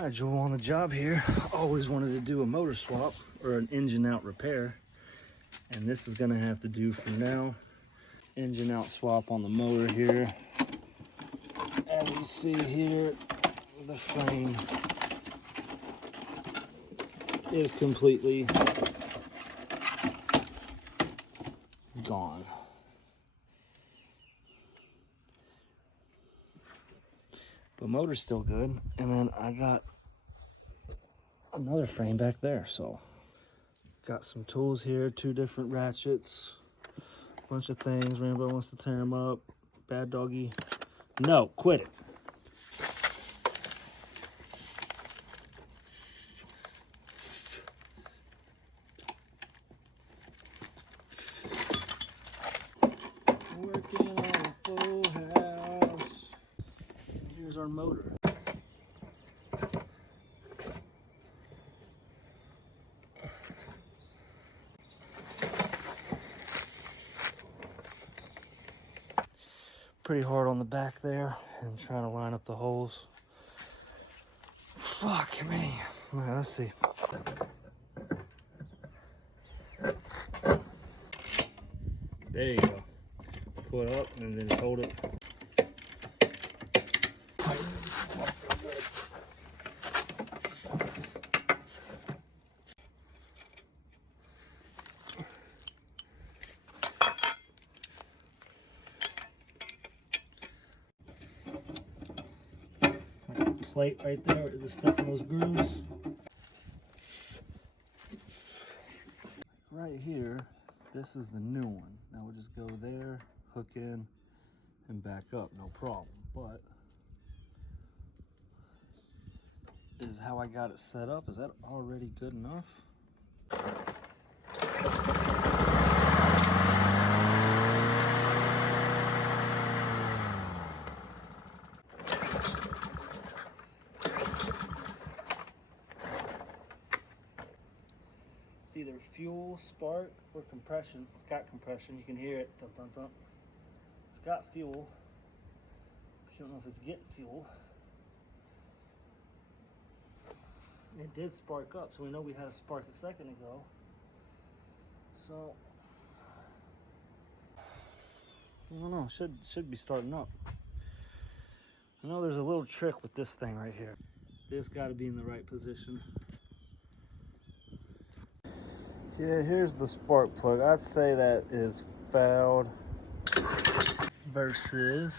Hi, Joel on the job here. Always wanted to do a motor swap or an engine out repair, and this is gonna have to do for now. Engine out swap on the motor here. As you see here, the frame is completely gone. But motor's still good. And then I got another frame back there. So got some tools here, 2 different ratchets, a bunch of things. Rambo wants to tear them up. Bad doggy. No, quit it. Working on a full house. And here's our motor. Pretty hard on the back there and trying to line up the holes. Fuck me. All right, let's see. There you go. Put up and then hold it. Plate right there is just fits in those grooves. Right here, this is the new one. Now we'll just go there, hook in, and back up, no problem. But is how I got it set up, is that already good enough? It's either fuel, spark, or compression. It's got compression, you can hear it, thump, thump, thump. It's got fuel. I don't know if it's getting fuel. It did spark up, so we know we had a spark a second ago. So, I don't know, should be starting up. I know there's a little trick with this thing right here. This got to be in the right position. Yeah, here's the spark plug. I'd say that is fouled versus